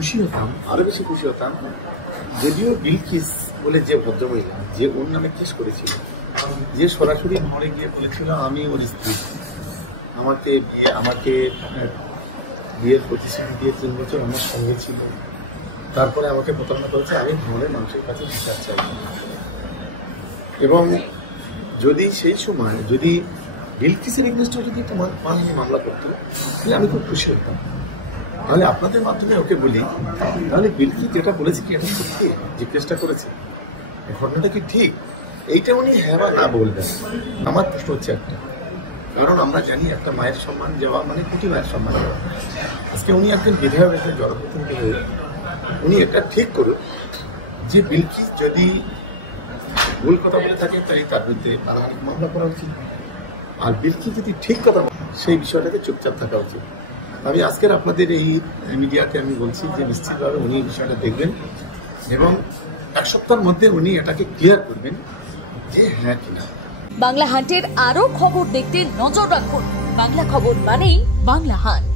খুশি হতাম, আরো বেশি খুশি হতাম, যদিও বিলকিস বলে যে ভদ্রমহিলা যে ওর নামে কেস করেছিল, যে সরাসরি ঘরে গিয়ে বলেছিল আমি ওর স্ত্রী, আমাকে বিয়ের প্রতিশ্রুতি দিয়ে 3 বছর আমার সঙ্গে ছিল, তারপরে আমাকে প্রতারণা করেছে, আমি ঘরের মানুষের কাছে বিচার চাই। এবং যদি সেই সময় যদি বিলকিসের এগেনস্টে যদি তোমার মামলা করতো, তাহলে আমি খুব খুশি হতাম। তাহলে আপনাদের মাধ্যমে ওকে বলি, তাহলে বিলকিস যেটা বলেছে কি এটা সত্যি, যে কেসটা করেছে ঘটনাটা কি ঠিক, এইটা উনি হ্যাঁ বা না বলবেন। আমার প্রশ্ন হচ্ছে একটা, কারণ আমরা জানি একটা মায়ের সম্মান যাওয়া মানে কোটি মায়ের সম্মান যাওয়া। আজকে উনি একজন বিধায়ক, একজন জনপ্রতিনিধি হয়ে উনি এটা ঠিক করুন যে বিলকিস যদি ভুল কথা বলে থাকে তাই তার বিরুদ্ধে আদালতে মামলা করা উচিত, আর বিলকিস যদি ঠিক কথা বলে সেই বিষয়টাকে চুপচাপ থাকা উচিত। আমি আজকের আপনাদের এই মিডিয়াকে আমি বলছি যে নিশ্চিতভাবে উনি এই বিষয়টা দেখবেন এবং 1 সপ্তাহের মধ্যে উনি এটাকে ক্লিয়ার করবেন যে হ্যাঁ কিনা। বাংলা হান্টের আরো খবর দেখতে নজর রাখুন। বাংলা খবর মানেই বাংলা হান্ট।